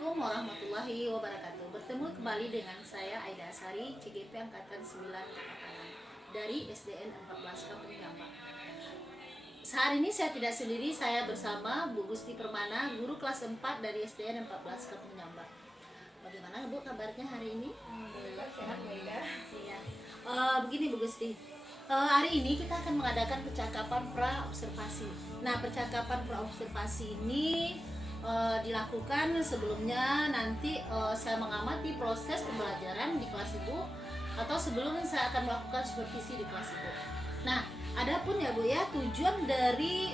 Assalamualaikum warahmatullahi wabarakatuh. Bertemu kembali dengan saya Aida Asari, CGP Angkatan 9 Kepakaran dari SDN 14 Kampung Gambak. Saat ini saya tidak sendiri, saya bersama Bu Gusti Permana, guru kelas 4 dari SDN 14 Kampung Gambak. Bagaimana Bu kabarnya hari ini? Alhamdulillah sehat Aida. Iya. Begini Bu Gusti, hari ini kita akan mengadakan percakapan pra-observasi. Nah, percakapan pra-observasi ini dilakukan sebelumnya nanti saya mengamati proses pembelajaran di kelas Ibu, atau sebelum saya akan melakukan supervisi di kelas Ibu. Nah, adapun ya Bu ya, tujuan dari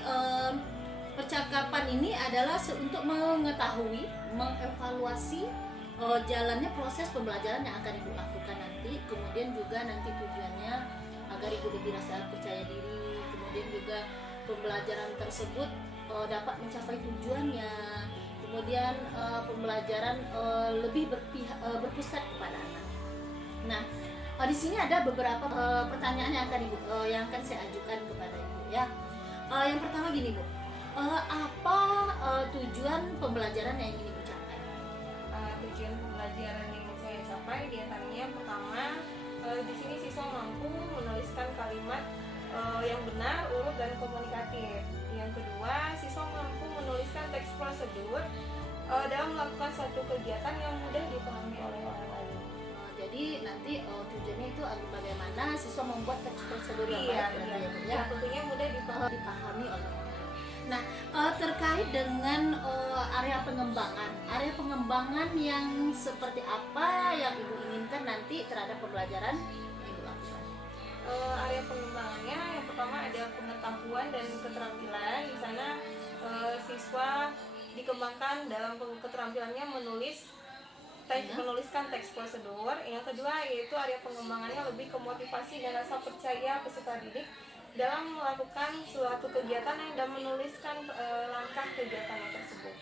percakapan ini adalah untuk mengetahui, mengevaluasi jalannya proses pembelajaran yang akan Ibu lakukan nanti. Kemudian juga nanti tujuannya agar Ibu lebih rasa percaya diri, kemudian juga pembelajaran tersebut dapat mencapai tujuannya, kemudian pembelajaran lebih berpusat kepada anak. Nah, di sini ada beberapa pertanyaan yang akan saya ajukan kepada Ibu ya. Yang pertama gini Bu, apa tujuan pembelajaran yang ingin Ibu capai? Tujuan pembelajaran yang ingin saya capai diantaranya pertama, di sini siswa mampu menuliskan kalimat yang benar, urut, dan komunikatif. Yang kedua, siswa mampu menuliskan teks prosedur dalam melakukan suatu kegiatan yang mudah dipahami oleh orang lain. Jadi nanti tujuannya itu bagaimana siswa membuat teks prosedur yang Iya, baik ya, tentunya mudah dipahami oleh orang. Nah, terkait dengan area pengembangan yang seperti apa yang Ibu inginkan nanti terhadap pembelajaran yang Ibu lakukan? Area pengembangannya yang pertama ada pengetahuan dan keterampilan. Di sana siswa dikembangkan dalam keterampilannya menuliskan teks prosedur. Yang kedua yaitu area pengembangannya lebih ke motivasi dan rasa percaya peserta didik dalam melakukan suatu kegiatan dan menuliskan langkah kegiatannya tersebut.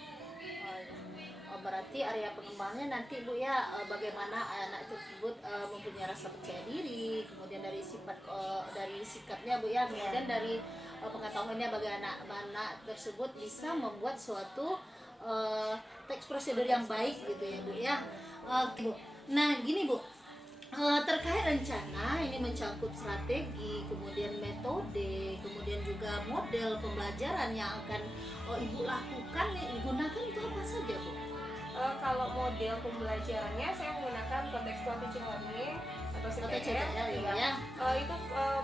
Berarti area pengembangannya nanti Bu ya, bagaimana anak tersebut mempunyai rasa percaya diri, kemudian dari dari sikapnya Bu ya, kemudian dari pengetahuannya bagaimana anak tersebut bisa membuat suatu teks prosedur yang baik gitu ya Bu ya. Bu. Nah gini Bu, terkait rencana ini mencangkup strategi, kemudian metode, kemudian juga model pembelajaran yang akan Ibu lakukan, digunakan itu apa saja Bu? Kalau model pembelajarannya saya menggunakan contextual teaching learning atau CTL, ya. Itu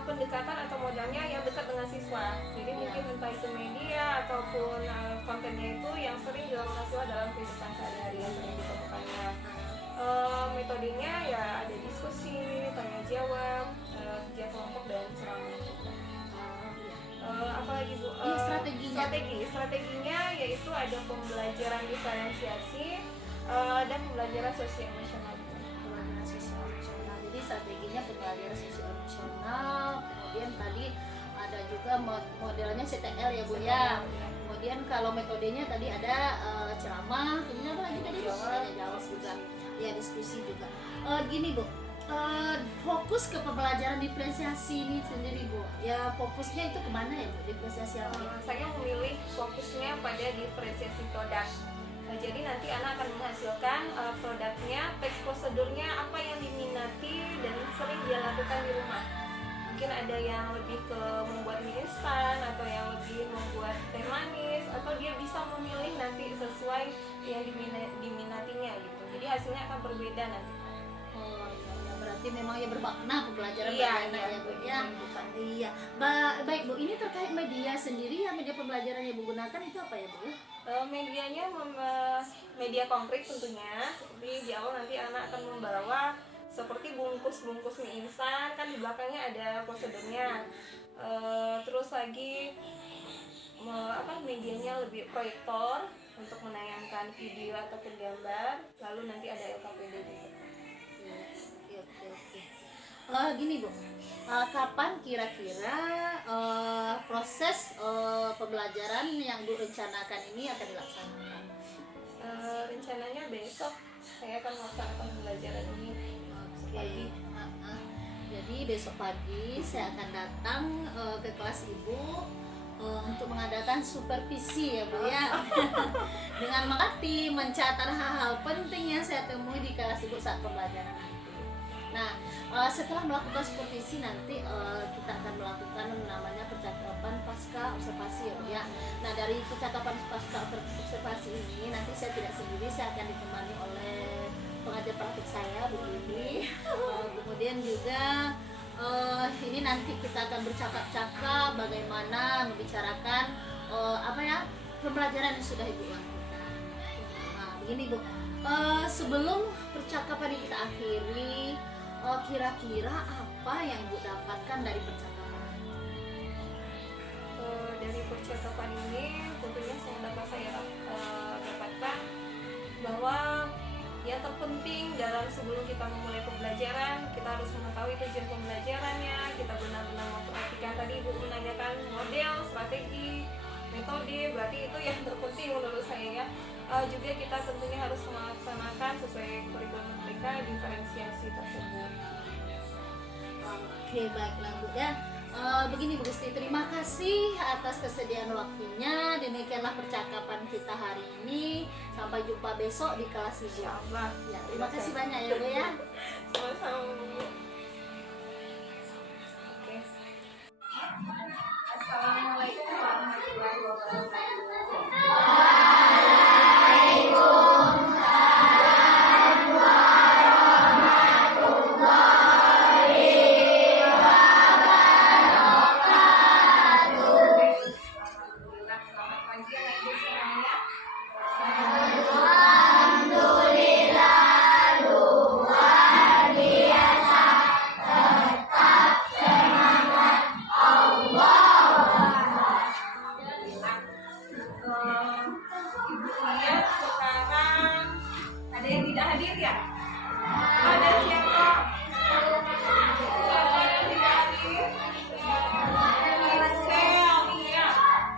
pendekatan atau modelnya yang dekat dengan siswa. Jadi mungkin entah itu media ataupun kontennya itu yang sering dilakukan siswa dalam kehidupan sehari-hari yang sering ditemukannya. Metodenya ya ada diskusi, tanya jawab, kerja kelompok, dan ceramah juga. Apalagi Bu? Strateginya yaitu ada pembelajaran diferensiasi dan pembelajaran sosio emosional. Jadi strateginya pembelajaran sosio emosional, kemudian tadi ada juga modelnya CTL ya Bu ya. Kemudian kalau metodenya tadi ada ceramah, kemudian apa lagi tadi? Jawab juga. Ya, diskusi juga. Gini Bu, fokus ke pembelajaran diferensiasi ini sendiri Bu, ya fokusnya itu kemana ya Bu, diferensiasi apa? Saya memilih fokusnya pada diferensiasi produk. Jadi nanti anak akan menghasilkan produknya, teks prosedurnya apa yang diminati dan sering dia lakukan di rumah. Mungkin ada yang lebih ke membuat mie instan, atau yang lebih membuat teh manis, atau dia bisa memilih nanti sesuai yang diminatinya gitu. Jadi hasilnya akan berbeda nanti. Berarti memang ya bermakna pembelajaran ya Bu ya. Iya. Baik Bu, ini terkait media sendiri ya, media pembelajaran yang Bu gunakan itu apa ya Bu ya? Medianya media konkret tentunya. Seperti di awal nanti anak akan membawa seperti bungkus mie instan, kan di belakangnya ada prosedurnya. Terus lagi medianya lebih proyektor untuk menayangkan video ataupun gambar. Lalu nanti ada LKPD juga. Oke. Gini Bu, kapan kira-kira proses pembelajaran yang Bu rencanakan ini akan dilaksanakan? Rencananya besok saya akan melaksanakan pembelajaran ini. Pagi. Jadi besok pagi saya akan datang ke kelas Ibu untuk mengadakan supervisi ya Bu ya. Dengan mengerti, mencatat hal-hal penting yang saya temui di kelas Ibu saat pembelajaran nanti. Nah, setelah melakukan supervisi nanti kita akan melakukan namanya percakapan pasca observasi ya Bu ya. Nah, dari percakapan pasca observasi ini nanti saya tidak sendiri, saya akan ditemani oleh pengajar praktik saya Bu Lili. Kemudian juga ini nanti kita akan bercakap-cakap bagaimana membicarakan pembelajaran yang sudah Ibu lakukan. Nah, begini Bu, sebelum percakapan ini kita akhiri, kira-kira apa yang Ibu dapatkan dari percakapan? Dari percakapan ini tentunya dapat saya dapatkan bahwa yang terpenting dalam sebelum kita memulai pembelajaran, kita harus mengetahui tujuan pembelajarannya. Kita benar-benar memperhatikan, tadi Ibu menanyakan model, strategi, metode, berarti itu yang terpenting menurut saya ya. Juga kita tentunya harus melaksanakan sesuai kurikulum mereka diferensiasi tersebut. Oke, baiklah Bu ya. Begini Bu Gusti, terima kasih atas kesediaan waktunya. Demikianlah percakapan kita hari ini. Sampai jumpa besok di kelas Ibu. Insyaallah. Ya, terima kasih banyak ya Bu ya. Sama-sama Bu. Oke. Assalamualaikum warahmatullahi wabarakatuh. Lihat sekarang ada yang tidak hadir ya? Ada siapa? Siapa yang tidak hadir? Michelle, iya.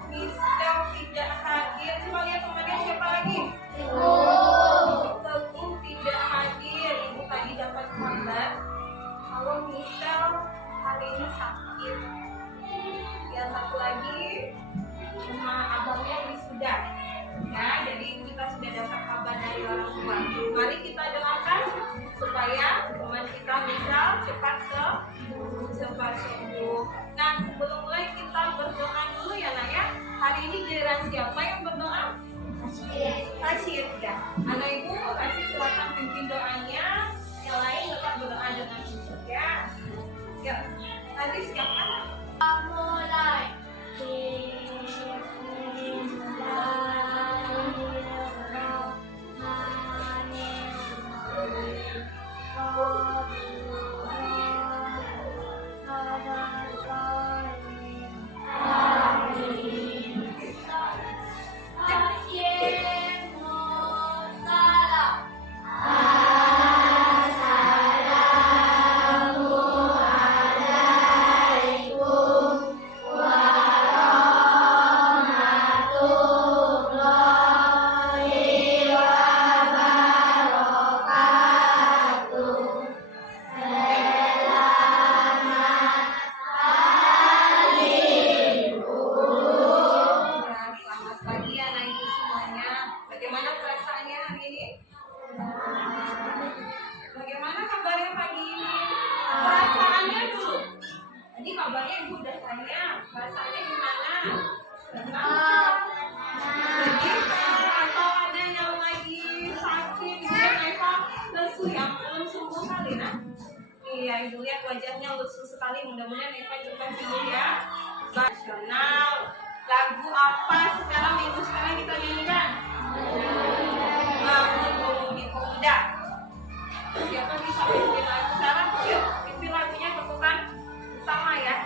Michelle tidak hadir. Coba lihat temannya siapa lagi? Teguh tidak hadir. Ibu tadi dapat kabar kalau Michelle hari ini sakit. Yang satu lagi cuma abangnya wisuda. Ya, jadi kita sudah dapat kabar dari orang tua. Mari kita doakan supaya teman kita bisa cepat sembuh. Nah, sebelum mulai kita berdoa dulu ya Nak ya. Hari ini giliran siapa yang berdoa? Tasir ya. Anak Ibu kasih silakan pimpin doanya. Yang lain tetap berdoa dengan Ibu ya. Ya, Tasir siapa? Mulai. Bagaimana kabarnya pagi ini? Perasaannya dulu. Tadi kabarnya Ibu udah tanya. Perasaannya gimana? Senang? Sedih kah? Atau ada yang lagi sakit? Mungkin Eva lesu yang belum sembuh kali nah? Iya, Ibu lihat wajahnya lesu sekali. Mudah-mudahan Eva cepat sembuh ya. Nasional. Lagu apa sekarang Ibu sekarang kita nyanyikan? Bangun Pemuda Pemuda. Siapa bisa pimpin lagu sekarang? Yuk, pimpin lagunya tentukan utama ya.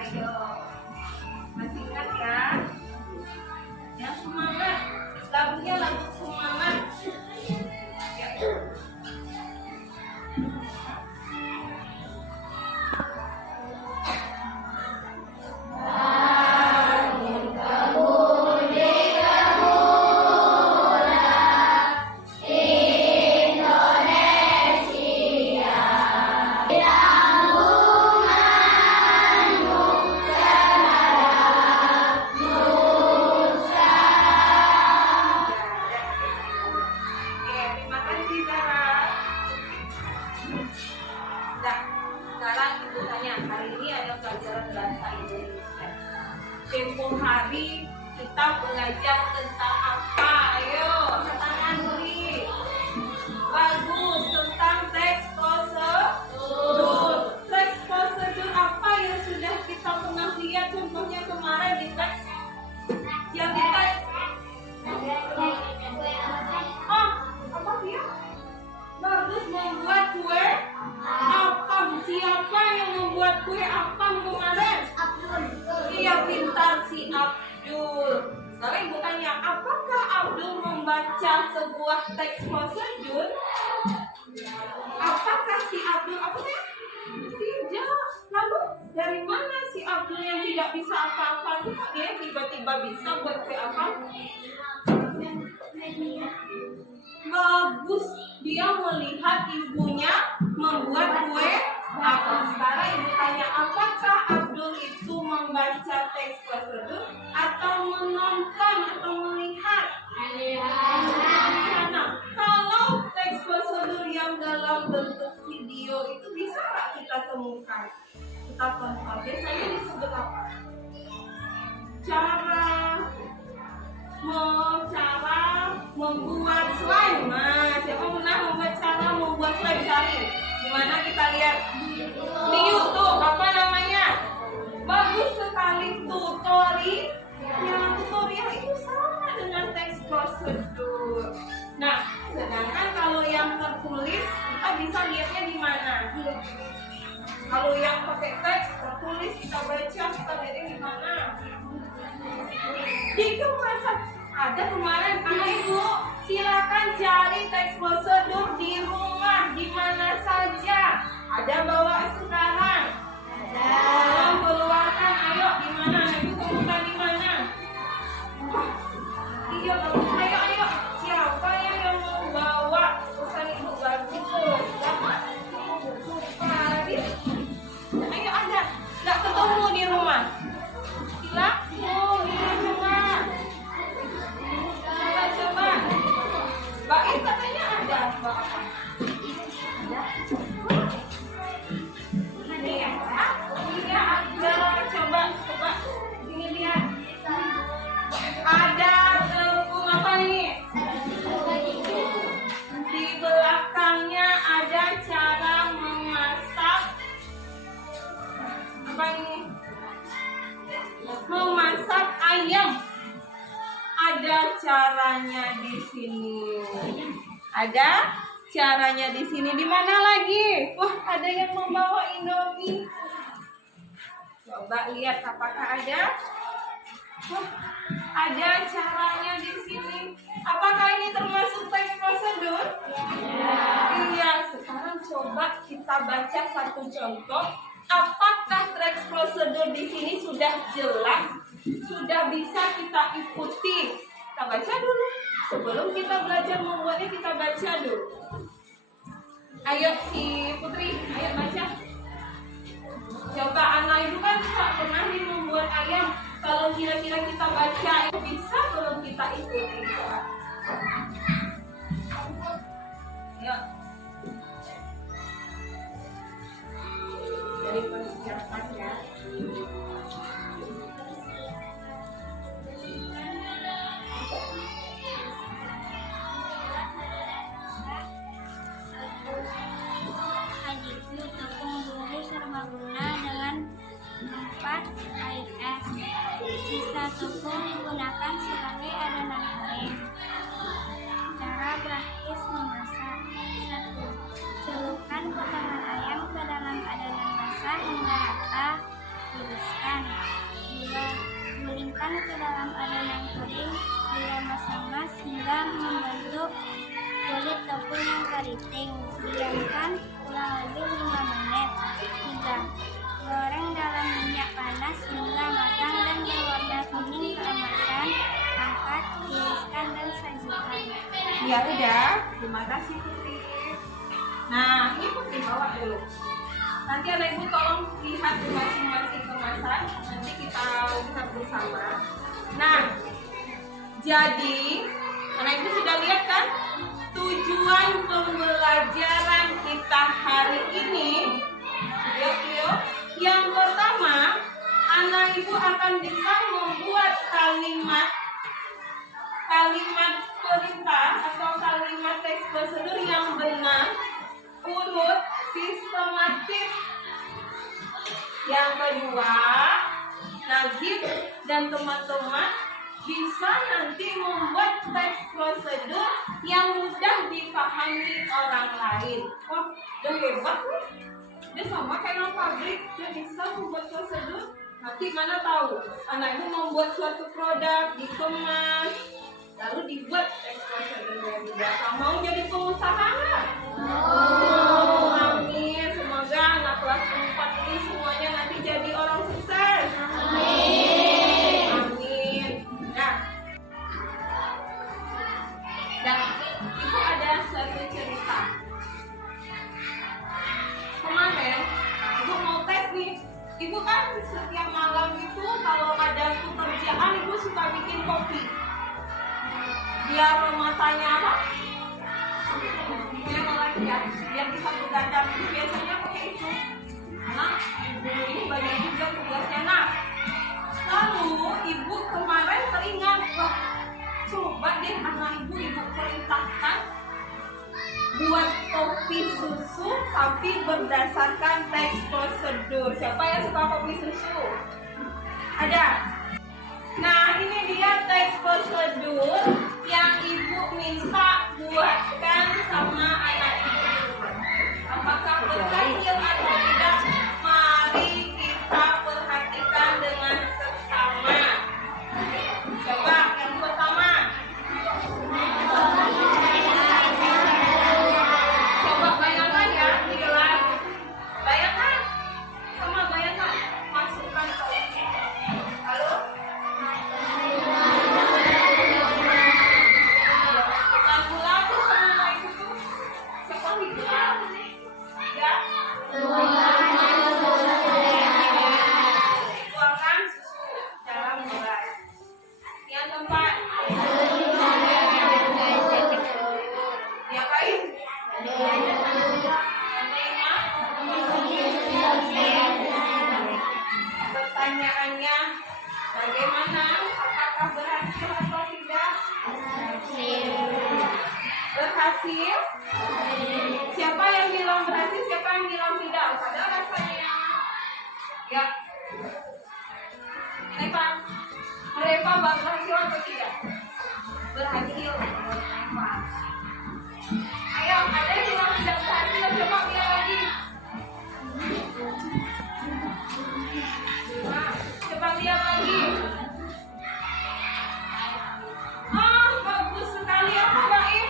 Ayo, masih ingat ya? Yang semangat, lagunya lagu semangat. Ya. Kemudian pelajaran bahasa Indonesia. Tempoh hari kita belajar tentang apa? Ayo, angkat tangan Budi. Bagus, tentang teks prosedur. Teks prosedur apa yang sudah kita pernah lihat contohnya kemarin di teks yang di teks. Oh, apa dia? Bagus, membuat kue apam. Siapa yang membuat kue apam kemarin? Iya, pintar si Abdul. Sekarang ibu tanya, apakah Abdul membaca sebuah teks prosedur? Apakah si Abdul apa? Tidak. Lalu dari mana si Abdul yang tidak bisa apa-apa itu dia tiba-tiba bisa buat kue apam? Bagus, dia melihat ibunya membuat kue apam. Sekarang ibu tanya, apakah Abdul itu membaca teks prosedur atau menonton atau melihat? Nah, kalau teks prosedur yang dalam bentuk video itu bisa nggak kita temukan? Kita tonton. Biasanya disebut apa? Cara membuat slime. Nah, siapa pernah membuat cara membuat slime? Cari. Dimana kita lihat? Di YouTube. Apa namanya? Bagus sekali, tutorial itu sama dengan teks prosedur. Nah, sedangkan kalau yang tertulis kita bisa lihatnya di mana? Kalau yang pakai teks tertulis kita baca, kita lihatnya di mana? Di kemasan. Ada kemarin anak ibu, silakan cari teks prosedur di rumah di mana saja. Ada bawa sekarang. Tolong keluarkan, ayo di mana? Ibu temukan di mana? Iya, bagus. Ayo. Siapa yang membawa pesan ibu bagus? Ayo ada. Nggak ketemu di rumah. Coba. Mbak I katanya ada. Mbak apa? Ini ya. Iya ada. Coba. Ini lihat. Ada tepung apa nih? Di belakangnya ada cara memasak. Apa ini? Memasak ayam. Ada caranya di sini. Ada caranya di sini. Di mana lagi? Wah, ada yang membawa Indomie. Coba lihat apakah ada? Wah, ada caranya di sini. Apakah ini termasuk teks prosedur? Iya. Sekarang coba kita baca satu contoh. Apakah teks prosedur di sini sudah jelas? Sudah bisa kita ikuti? Kita baca dulu. Sebelum kita belajar membuatnya, kita baca dulu. Ayo si Putri, ayo baca. Coba anak ibu kan pernah nih membuat ayam. Kalau kira-kira kita baca, bisa belum kita ikuti? Coba. Ayo. Dari persiapannya. Serbaguna dengan 4 air es. Sisa tepung digunakan sebagai adonan kue. Cara praktis memasak. 1. Celupkan potongan ayam ke dalam adonan basah hingga rata. Tiriskan. 2. Gulingkan ke dalam adonan kering diremas-remas hingga membentuk kulit tepung yang keriting. Diamkan kurang lebih 5 menit. 3. Goreng dalam minyak panas hingga matang dan berwarna kuning keemasan. Angkat, tiriskan dan sajikan. Ya udah, terima kasih Putri. Nah, ini Putri bawa dulu. Nanti anak ibu tolong lihat masing-masing kemasan. Nanti kita lihat bersama. Nah, jadi anak ibu sudah lihat kan tujuan pembelajaran kita hari ini? Yuk. Yang pertama ibu akan bisa membuat kalimat perintah atau kalimat teks prosedur yang benar, urut, sistematis. Yang kedua, Najib dan teman-teman bisa nanti membuat teks prosedur yang mudah dipahami orang lain. Wah, udah hebat nih. Dia sama kayak orang pabrik, dia bisa membuat prosedur. Nanti mana tahu, anak ibu membuat suatu produk, dikemas, lalu dibuat teks prosedurnya juga. Kamu mau jadi pengusaha nggak? Oh, amin. Semoga anak kelas 4 ini semuanya nanti jadi orang sukses. Amin. Amin. Nah, itu ada suatu cerita. Kemarin, ibu mau tes nih. Ibu kan setiap malam itu kalau ada pekerjaan, ibu suka bikin kopi. Biar matanya apa? Biar melek ya, biar bisa begadang. Biasanya pakai itu. Karena ibu ini banyak juga tugasnya. Nah, lalu ibu kemarin teringat, wah, coba deh anak ibu perintahkan buat kopi susu tapi berdasarkan teks prosedur. Siapa yang suka kopi susu? Ada? Nah, ini dia teks prosedur yang ibu minta buatkan sama anak ibu. Apakah berhasil atau tidak? Mari kita perhatikan dengan seksama. Coba yang pertama. Coba bayangkan ya di kelas. Bayangkan. Sama bayangkan. Masukkan ke ini. Lalu lagu-lagu sama itu tuh siapa hidup? Ya. Tuangkan susu dalam gelas. Yang keempat. Diapain? Pertanyaannya, bagaimana? Apakah berhasil atau tidak? Berhasil? Siapa yang bilang berhasil? Siapa yang bilang tidak? Ada rasanya. Ya. Reva berhasil atau tidak? Berhasil. Reva. Ayo, ada yang bilang tidak berhasil? Coba bilang lagi. Nah, coba lihat lagi. Bagus sekali. Apa baik?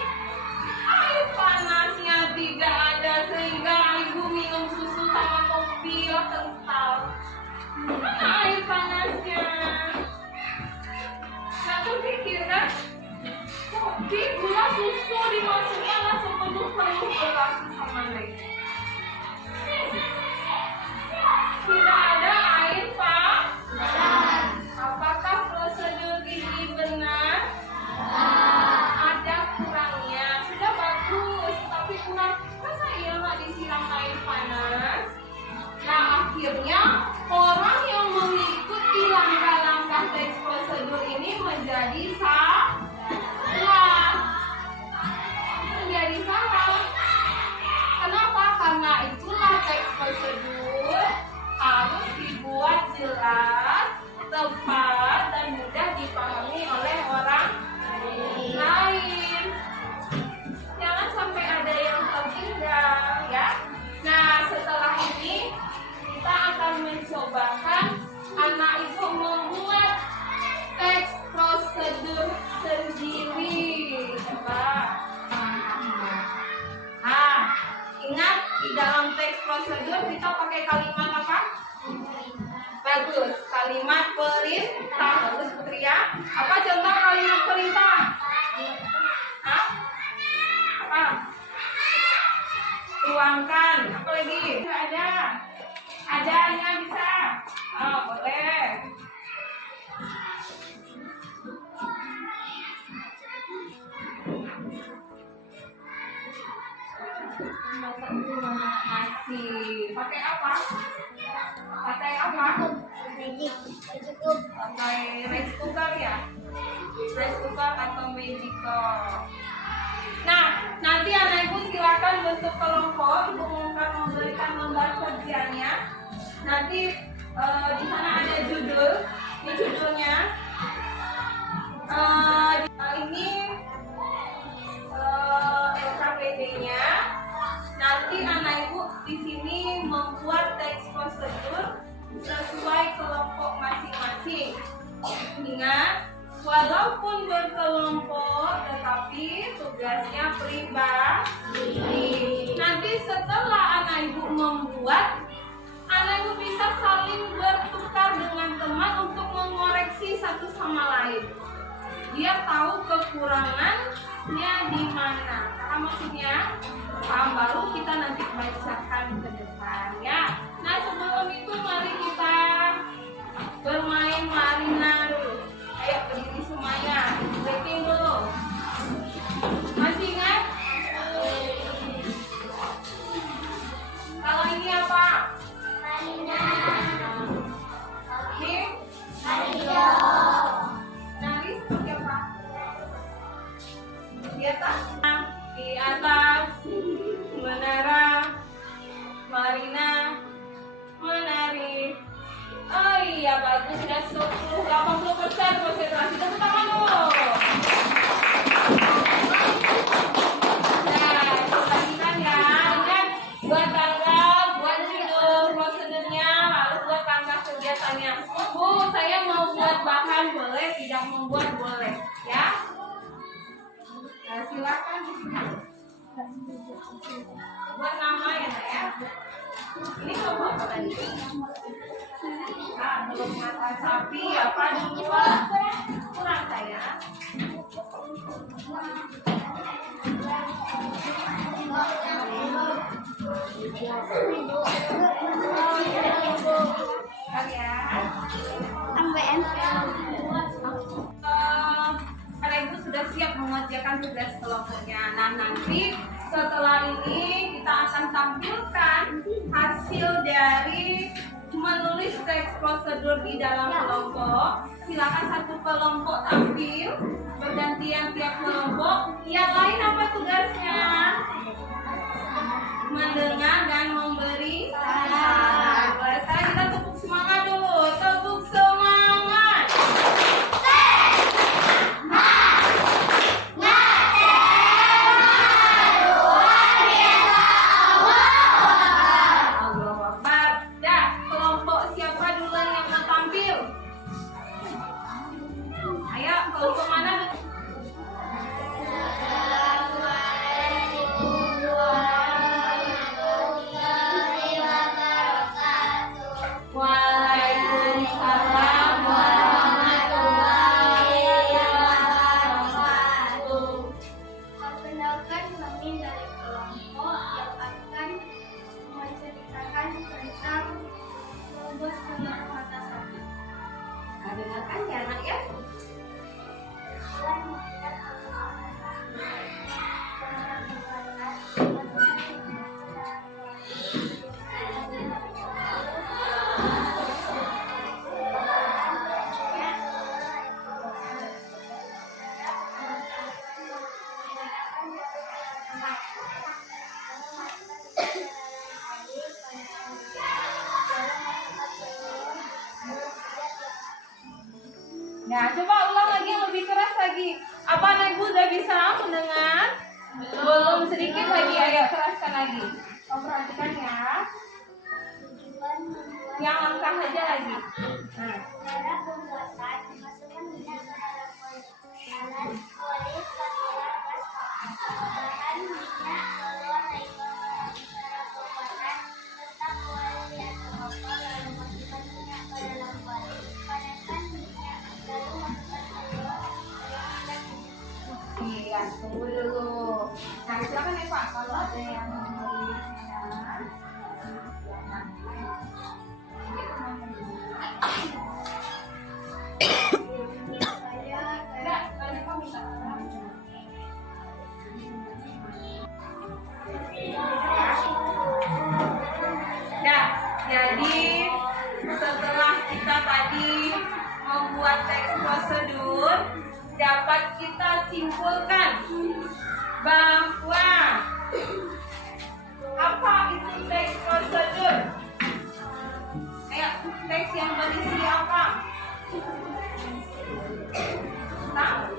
Air panasnya tidak ada sehingga ibu minum susu sama kopi yang kental. Mana air panasnya? Nggak terpikir kan? Kopi, gula, susu dimasukkan langsung penuh-penuh gelas sama lain. Tidak ada air, Pak. Apakah prosedur ini benar? Ada kurangnya. Sudah bagus, tapi kurang. Masa iya nggak disiram air panas? Nah, akhirnya orang yang mengikuti langkah-langkah teks prosedur ini menjadi salah. Kenapa? Karena itulah teks prosedur harus dibuat jelas, tepat, dan mudah dipahami oleh orang lain. Jangan sampai ada yang tertinggal, ya. Nah, setelah ini kita akan mencobakan anak ibu membuat teks prosedur sendiri. Coba. Ingat di dalam teks prosedur kita pakai kalimat apa? Bagus, kalimat perintah. Bagus Putri ya. Apa contoh kalimat perintah? Hah? Apa? Tuangkan. Apa lagi? Tidak ada. Adanya bisa. Boleh. Masak nasi. Pakai apa? Pakai apa? pakai rice cooker ya, rice cooker atau magical. Nah, nanti anak ibu silakan bentuk kelompok, ibu akan memberikan lembar kerjanya. Nanti di sana ada judul, di judulnya ini LKPD-nya. Nanti anak ibu di sini membuat teks prosedur sesuai kelompok masing-masing. Ingat, walaupun berkelompok, tetapi tugasnya pribadi. Nanti setelah anak ibu membuat, anak ibu bisa saling bertukar dengan teman untuk mengoreksi satu sama lain. Dia tahu kekurangannya di mana. Paham maksudnya? Paham, baru kita nanti bacakan ke depan ya. Nah, sebelum itu mari kita bermain marina dulu. Ayo berdiri semuanya, stretching dulu. Masih ingat? Kalau ini apa? Marina. Ini? Mario. Nari seperti apa? Di atas? Di atas menara Marina menari. Oh iya, bagus, sudah 80% konsentrasi. Tepuk tangan dulu. Nah, perhatikan ya. Ingat, buat tanggal, buat judul prosedurnya, lalu buat tanggal kegiatannya. Bu, saya mau buat bahan, boleh, tidak membuat boleh, ya. Nah, silakan di sini. Buat nama ya, Nak, ya. Ini kelompok apa tadi? Belum mata sapi, apa dua? Kurang saya. Kalian? MBN. Karena ibu sudah siap mengerjakan tugas kelompoknya. Nah, nanti setelah ini kita akan tampilkan hasil dari menulis teks prosedur di dalam kelompok. Silakan satu kelompok tampil bergantian tiap kelompok. Yang lain apa tugasnya? Mendengar dan memberi saran. Boleh sekarang kita tepuk semangat dulu. Tepuk semangat. Allahu Akbar. Dah, kelompok siapa duluan yang mau tampil? Ayo, kelompok mana dulu? Waalaikumsalam warahmatullahi wabarakatuh. Perkenalkan, kami dari kelompok yang akan menceritakan tentang robot dengan mata sapi. Nah, dengarkan ya, Nak, ya. Nah, coba ulang lagi yang lebih keras lagi. Apa anak ibu udah bisa mendengar? Belum, sedikit lagi. Ayo, keraskan lagi. Oh, perhatikan ya. Yang langkah aja lagi. Nah. Cara pembuatan, masukkan minyak ke dalam alat polis pantulan gas. Bahan minyak, telur, naikkan cara pembuatan, letak kuali di atas kompor, lalu masukkan minyak ke dalam kuali. Panaskan minyak, lalu masukkan telur, Iya, tunggu dulu. Nah, silakan ya Pak, kalau ada yang melihatnya. prosedur dapat kita simpulkan bahwa apa itu teks prosedur? Ayo, teks yang berisi apa? Nah,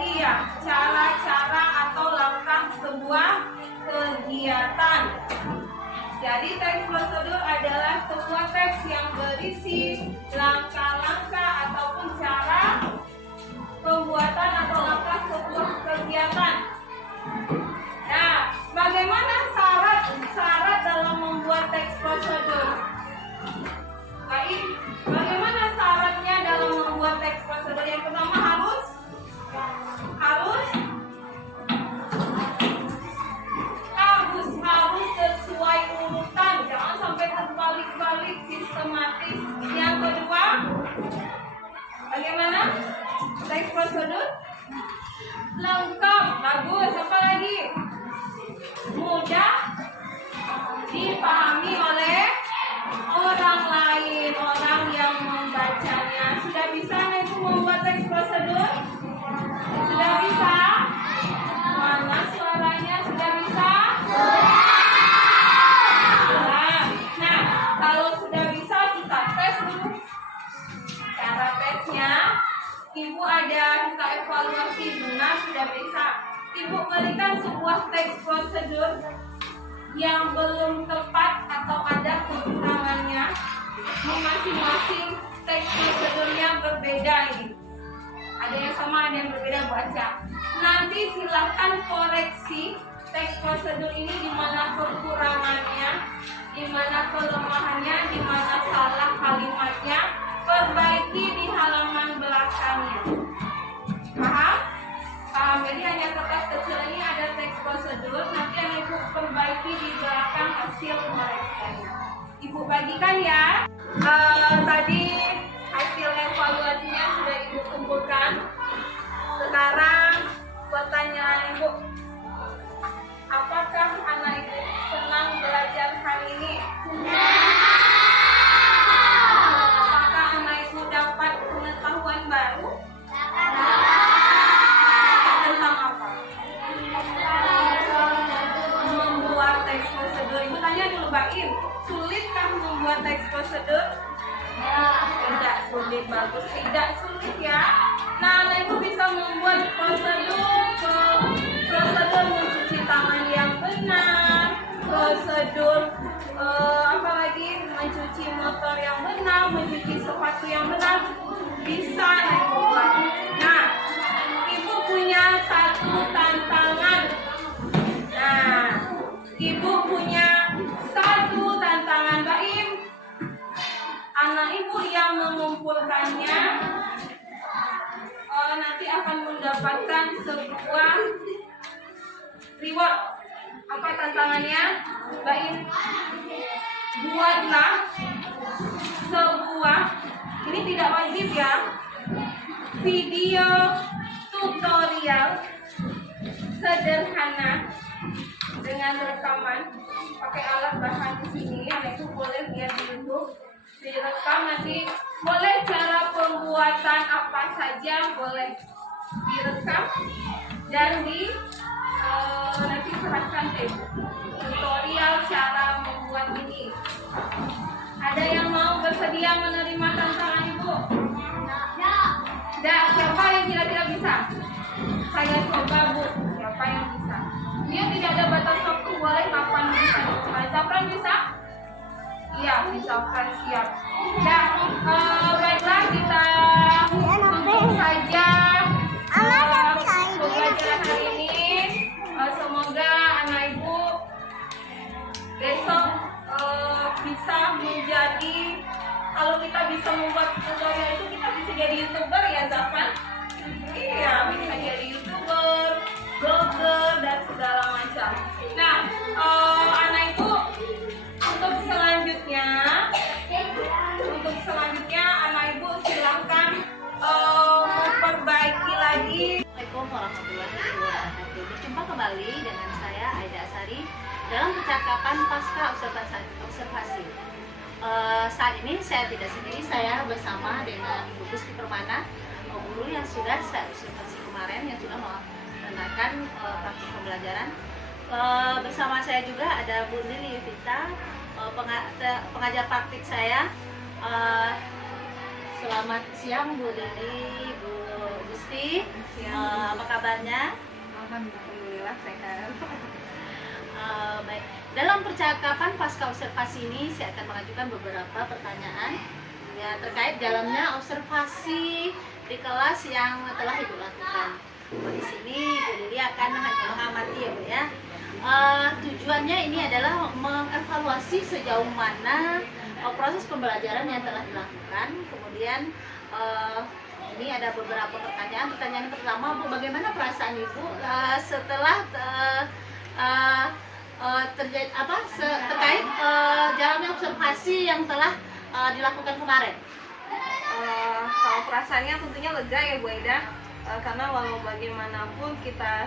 iya, cara-cara atau langkah sebuah kegiatan. Jadi teks prosedur adalah sebuah teks yang berisi langkah-langkah ataupun cara pembuatan atau langkah sebuah kegiatan. Nah, bagaimana syarat dalam membuat teks prosedur? Baik, bagaimana syaratnya dalam membuat teks prosedur? Yang pertama harus sesuai urutan, jangan sampai terbalik-balik, sistematis. Yang kedua, bagaimana teks prosedur? Lengkap, bagus. Apa lagi? Mudah dipahami oleh orang lain, orang yang membacanya. Sudah bisa Ibu membuat teks prosedur? Sudah bisa? Mana suaranya? Sudah bisa? Nah, kalau sudah bisa kita tes dulu. Cara tesnya, Ibu ada kita evaluasi. Nah, sudah bisa. Ibu berikan sebuah teks prosedur yang belum tepat atau ada kekurangannya. Masing-masing teks prosedurnya berbeda ini. Ada yang sama, ada yang berbeda, baca. Nanti silahkan koreksi teks prosedur ini di mana kekurangannya, di mana kelemahannya, di mana salah kalimatnya, perbaiki di halaman belakangnya. Paham? Paham? Jadi hanya kertas kecil ini ada teks prosedur, nanti yang Ibu perbaiki di belakang hasil koreksinya. Ibu bagikan ya. Tadi hasil evaluasinya sudah Ibu kumpulkan. Sekarang pertanyaan Ibu, apakah anak Ibu senang belajar hari ini? Apakah anak Ibu dapat pengetahuan baru? Tentang apa? Membuat teks prosedur. Ibu tanya dulu Baim, sulitkah membuat teks prosedur? Tidak sulit, bagus. Tidak sulit ya. Nah, anak Ibu bisa membuat prosedur mencuci tangan yang benar, prosedur apalagi mencuci motor yang benar, mencuci sepatu yang benar, bisa anak Ibu buat. Nah, Ibu punya satu tantangan. Nah, Ibu punya satu tantangan, Baim. Anak Ibu yang mengumpulkannya nanti akan mendapatkan sebuah reward. Apa tantangannya? Baik, buatlah sebuah, ini tidak wajib ya, video tutorial sederhana dengan rekaman pakai alat bahan di sini. Anak itu boleh lihat di YouTube, direkam, nanti boleh cara pembuatan apa saja boleh direkam dan nanti serahkan ke Ibu tutorial cara membuat ini. Ada yang mau bersedia menerima tantangan Ibu? Tidak. Siapa yang tidak bisa? Saya coba Bu. Siapa yang bisa? Dia tidak ada batas waktu, boleh kapan bisa. Zafran bisa? Iya, Zafran siap. Dan baiklah, kita tutup saja pembelajaran hari ini. Semoga anak Ibu besok bisa menjadi, kalau kita bisa membuat tutorial itu, kita bisa jadi YouTuber ya Zafran? Iya, bisa jadi YouTuber, blogger, dan segala macam. Nah, anak Ibu, untuk selanjutnya anak Ibu silahkan memperbaiki lagi. Assalamualaikum warahmatullahi wabarakatuh. Berjumpa kembali dengan saya Aida Asari dalam percakapan pasca observasi. Saat ini saya tidak sendiri, saya bersama dengan Bu Gusti Permana, guru yang sudah saya observasi kemarin yang sudah melaksanakan praktik pembelajaran. Bersama saya juga ada Bu Lili Vita, pengajar praktik saya. Selamat siang Bu Lili, Bu Gusti. Apa kabarnya? Alhamdulillah sehat. Baik. Dalam percakapan pasca observasi ini saya akan mengajukan beberapa pertanyaan ya terkait jalannya observasi di kelas yang telah Ibu lakukan. Di sini Bu Lili akan mengamati ya Bu ya. Tujuannya ini adalah mengevaluasi sejauh mana proses pembelajaran yang telah dilakukan. Kemudian ini ada beberapa pertanyaan. Pertanyaan pertama, Bu, bagaimana perasaan Ibu setelah terkait jalannya observasi yang telah dilakukan kemarin? Kalau perasaannya tentunya lega ya Bu Aida, karena walau bagaimanapun kita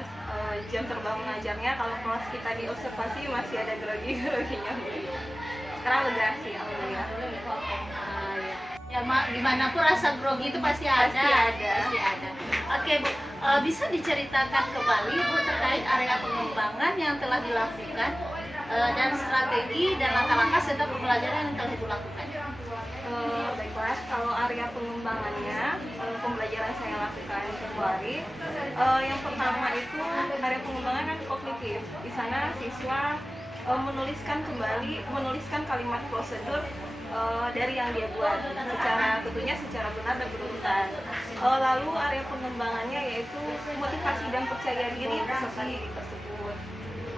jam terbang mengajarnya, kalau kelas kita di observasi masih ada grogi-groginya. Sekarang lega sih, alhamdulillah. Ya, dimanapun rasa grogi itu pasti ada. Pasti ada. Oke Bu, bisa diceritakan kembali Bu terkait area pengembangan yang telah dilakukan dan strategi dan langkah-langkah serta pembelajaran yang telah Ibu lakukan. Baiklah, kalau area pengembangannya, pembelajaran saya lakukan di Februari. Yang pertama itu area pengembangan kan kognitif. Di sana siswa menuliskan kalimat prosedur dari yang dia buat tentunya secara benar dan berurutan. Lalu area pengembangannya yaitu motivasi dan percaya diri peserta didik tersebut.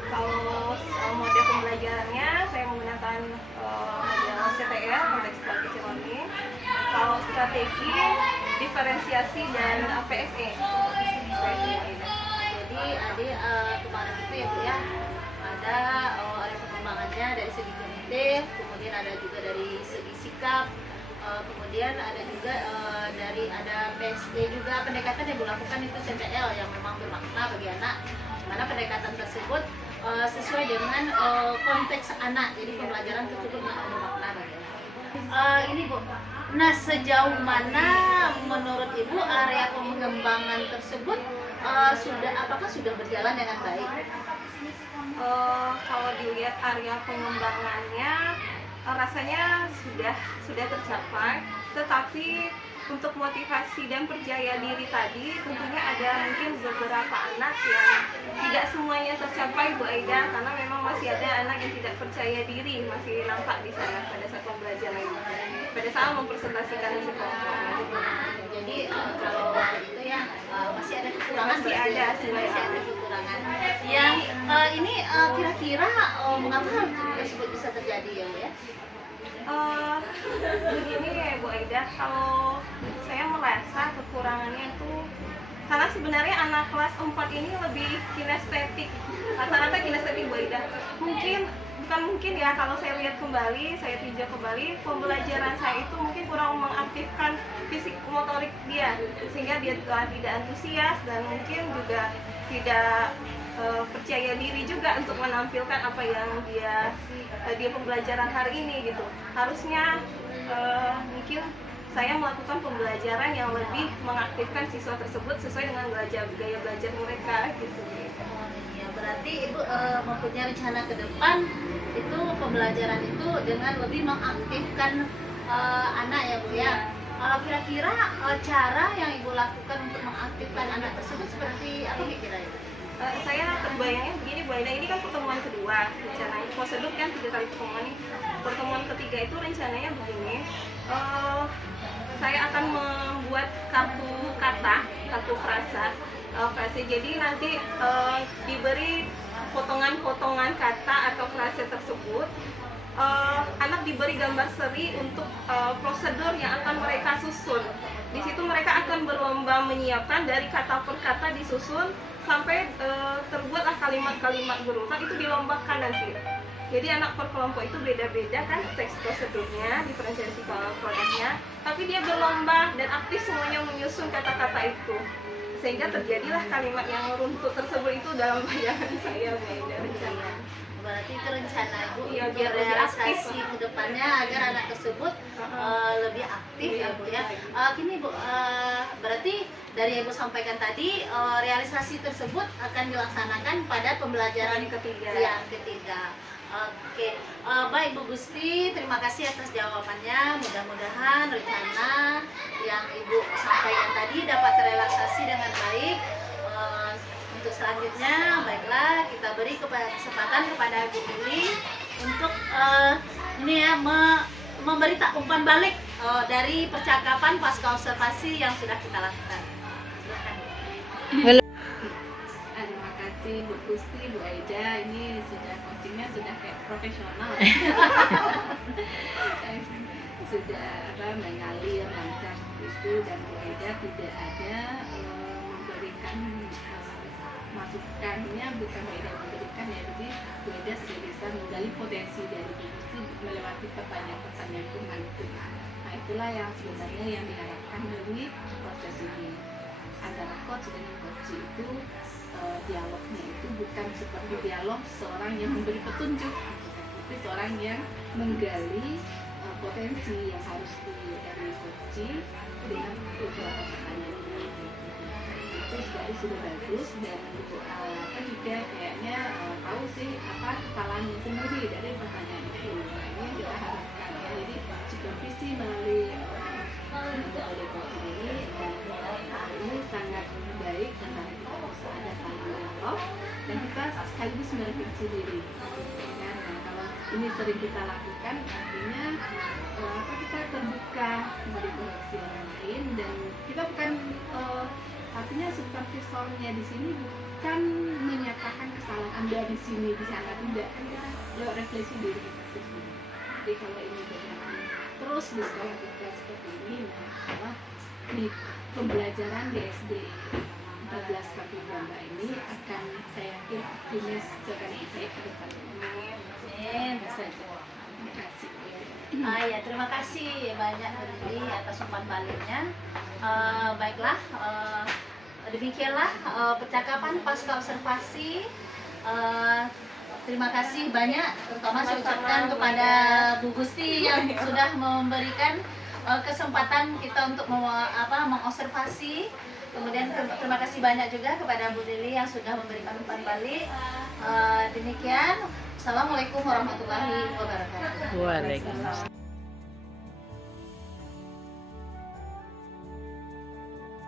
Kalau model pembelajarannya saya menggunakan model CTR, contextual learning. Kalau strategi, diferensiasi dan PSE. Jadi adik kemarin itu ya Bu ya, ada area pengembangannya dari segi kognitif, kemudian ada juga dari segi sikap, kemudian ada juga ada PSD juga. Pendekatan yang dilakukan itu CTL yang memang bermakna bagi anak, mana pendekatan tersebut sesuai dengan konteks anak, jadi pembelajaran tersebut memang bermakna bagi anak. Ini Bu, nah sejauh mana menurut Ibu area pengembangan tersebut apakah sudah berjalan dengan baik? Kalau dilihat area pengembangannya rasanya sudah tercapai, tetapi untuk motivasi dan percaya diri tadi tentunya ada mungkin beberapa anak yang tidak semuanya tercapai Bu Aida, karena memang masih ada anak yang tidak percaya diri, masih nampak di sana pada saat pembelajaran ini, pada saat mempresentasikan hasil kelompoknya. Jadi kalau itu ya masih ada kekurangan, masih ada kekurangan. Yang ini kira-kira mengapa hal tersebut bisa terjadi ya Bu ya? Begini ya Bu Aida, kalau saya merasa kekurangannya itu karena sebenarnya anak kelas 4 ini lebih kinestetik, rata-rata kinestetik Bu Aida. Bukan mungkin ya, kalau saya lihat kembali, saya tinjau kembali, pembelajaran saya itu mungkin kurang mengaktifkan fisik motorik dia, sehingga dia tidak antusias dan mungkin juga tidak percaya diri juga untuk menampilkan apa yang dia pembelajaran hari ini gitu. Harusnya mungkin saya melakukan pembelajaran yang lebih mengaktifkan siswa tersebut sesuai dengan gaya belajar mereka gitu. Ya, berarti Ibu mempunyai rencana ke depan itu pembelajaran itu dengan lebih mengaktifkan anak ya Bu ya. Kira-kira cara yang Ibu lakukan untuk mengaktifkan anak tersebut seperti apa kira-kira? Saya terbayangnya begini Bu Aida, ini kan pertemuan kedua rencananya, prosedur kan 3 kali pertemuan nih. Pertemuan ketiga itu rencananya begini, saya akan membuat kartu frasa, jadi nanti diberi potongan-potongan kata atau frase tersebut. Anak diberi gambar seri untuk prosedur yang akan mereka susun. Di situ mereka akan berlomba menyiapkan dari kata per kata disusun sampai terbuatlah kalimat-kalimat berurutan, itu dilombakan nanti. Jadi anak per kelompok itu beda-beda kan teks prosedurnya, diferensiasi produknya, tapi dia berlomba dan aktif semuanya menyusun kata-kata itu, sehingga terjadilah kalimat yang runtut tersebut itu dalam bayangan saya rencana. berarti itu rencana Ibu Iya, biar biar lebih realisasi aktif. ke depannya agar anak tersebut lebih aktif ya Bu ya. Gini Bu, berarti dari yang Ibu sampaikan tadi realisasi tersebut akan dilaksanakan pada pembelajaran Yang ketiga. yang ketiga. Oke, baik Bu Gusti, terima kasih atas jawabannya. Mudah-mudahan rencana yang Ibu sampaikan tadi dapat terrealisasi dengan baik. Untuk selanjutnya, baiklah kita beri kesempatan kepada Bu Lili untuk ini ya memberi umpan balik dari percakapan pasca observasi yang sudah kita lakukan. Silakan. Terima kasih Bu Gusti, Bu Aida, ini sudah coachingnya sudah kayak profesional. Sudah mengalir lancar itu, dan Bu Aida tidak ada memberikan masukannya, bukan Bu Aida memberikan ya, jadi Bu Aida sudah bisa menggali potensi dari Bu Gusti melewati pertanyaan-pertanyaan Tuhan itu. Nah, itulah yang sebenarnya yang diharapkan dari proses ini antara coach dengan coach itu. Dialognya itu bukan seperti dialog seorang yang memberi petunjuk, tapi seorang yang menggali potensi yang harus dicoaching dengan beberapa pertanyaan ini. Itu sudah bagus, dan apa juga kayaknya tahu sih apa kesalahannya sendiri dari pertanyaan itu. Nah, ini yang kita harapkan ya. Jadi supervisi melalui coaching ini, dan ini sangat baik karena kita bisa ada saling dialog dan kita sekaligus merefleksi diri. Nah, kalau ini sering kita lakukan, artinya kita terbuka dari koreksi orang lain, dan kita bukan artinya supervisornya di sini bukan menyatakan kesalahan Anda di sini di sana, tidak, kan kita lewat refleksi diri kita sendiri. Jadi kalau ini berjalan terus di sekolah kita seperti ini, nah di pembelajaran di SD 14 Kapitra Mbak ini akan saya yakin optimis akan baik ke depan. Amin. Terima kasih. Ya, terima kasih banyak Bu Lili atas umpan baliknya. Baiklah, demikianlah percakapan pasca observasi. Terima kasih banyak, terutama saya ucapkan kepada Bu Gusti yang sudah memberikan kesempatan kita untuk mengobservasi. Kemudian terima kasih banyak juga kepada Bu Lili yang sudah memberikan umpan balik. Demikian, Assalamualaikum warahmatullahi wabarakatuh. Waalaikumsalam.